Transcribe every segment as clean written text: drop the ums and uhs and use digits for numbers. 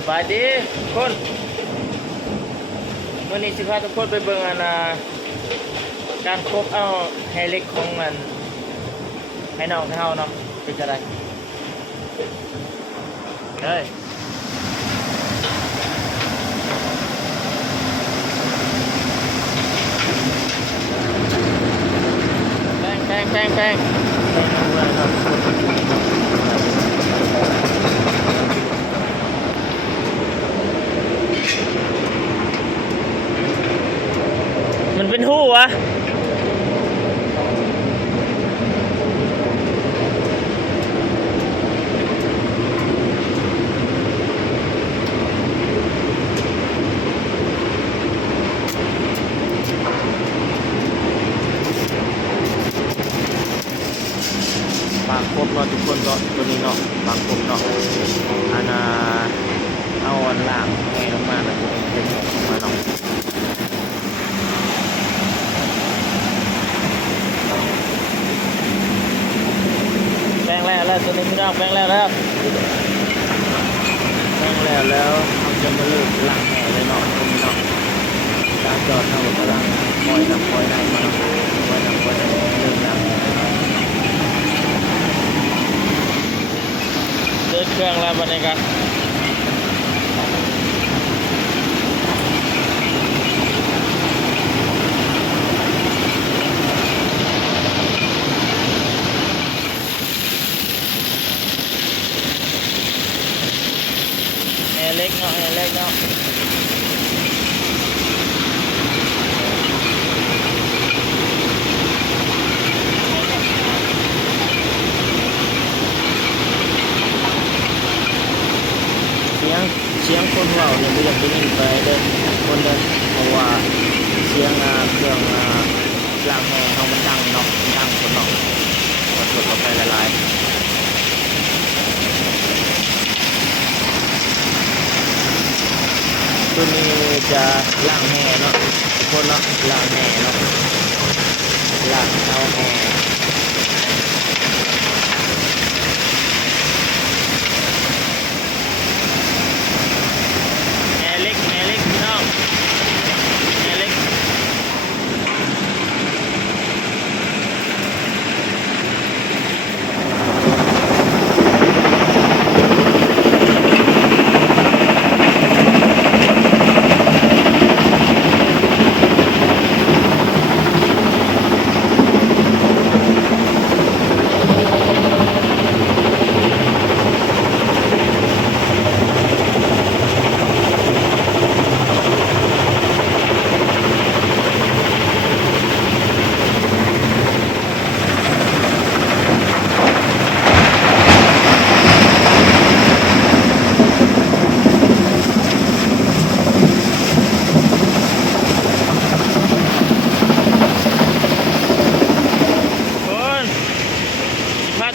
สบายดีทุกคนวันนี้สิพาทุกคนไปเบิ่งการครบเอาแฮเล็กของมันให้น้องให้เฮาเนาะเป็นจะไรเฮ้ยแป้งมันเป็นหู้วะบางคมเนาะทุกคนเนาะตัวนี้เนาะบางคมเนาะเอาอันล่างไงลงมาแล้วตัวนี้เป็นออกมาเนาะแป้งแล้วตัวนี้พี่น้องแป้งแล้วเขาจะมาเลิกล่างแห่เลยเนาะตัวนี้เนาะการจอดเท่ากับล่างคอยนำมาเนาะคอยนำเลิกล่างแห่เดินเครื่องแล้ววันนี้กันแอร์เล็กเนาะเสียงคนเว้าเนี่ยไม่อยากได้ยินไปเด้อคนเด้อเพราะว่าเสียงเครื่องล้างแห้งเขามันดังเนาะดังคนเนาะกดไปละลายตัวนี้จะล้างแห้งเนาะทุกคนเนาะล้างแห้งเนาะล้างเอาแห้งแม่เล็กพี่น้องแม่เล็ก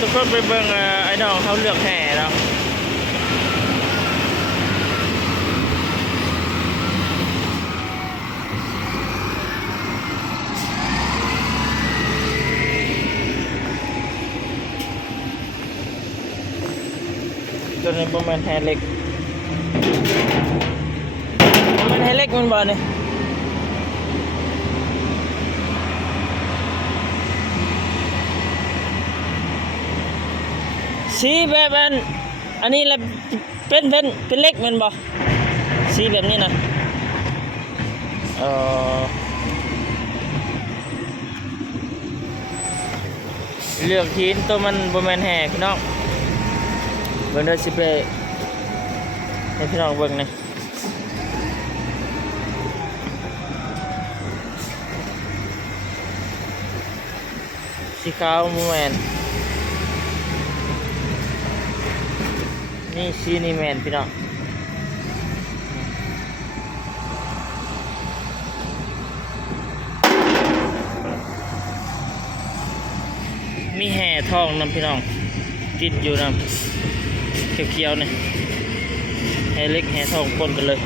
ทุกคนไปเบิ่งไอ้น้องเขาเลือกแห่แล้วตัวนี้ประมาณแห่เล็กมันบ่เนี่ยสีแบบอันนี้แหละเป็นเล็กมันบ่สีแบบนี้นะเลือกทีนตัวมันบ่แม่นแห่พี่น้องเบิ่งเด้อสิไปให้พี่น้องเบิ่งนี่สีขาวบ่แม่นนี่ซีนี่แมนพี่น้องมีแห่ทองนำพี่น้องติดอยู่นำเขียวๆนี่แห่เล็กแห่ทองปนกันเลย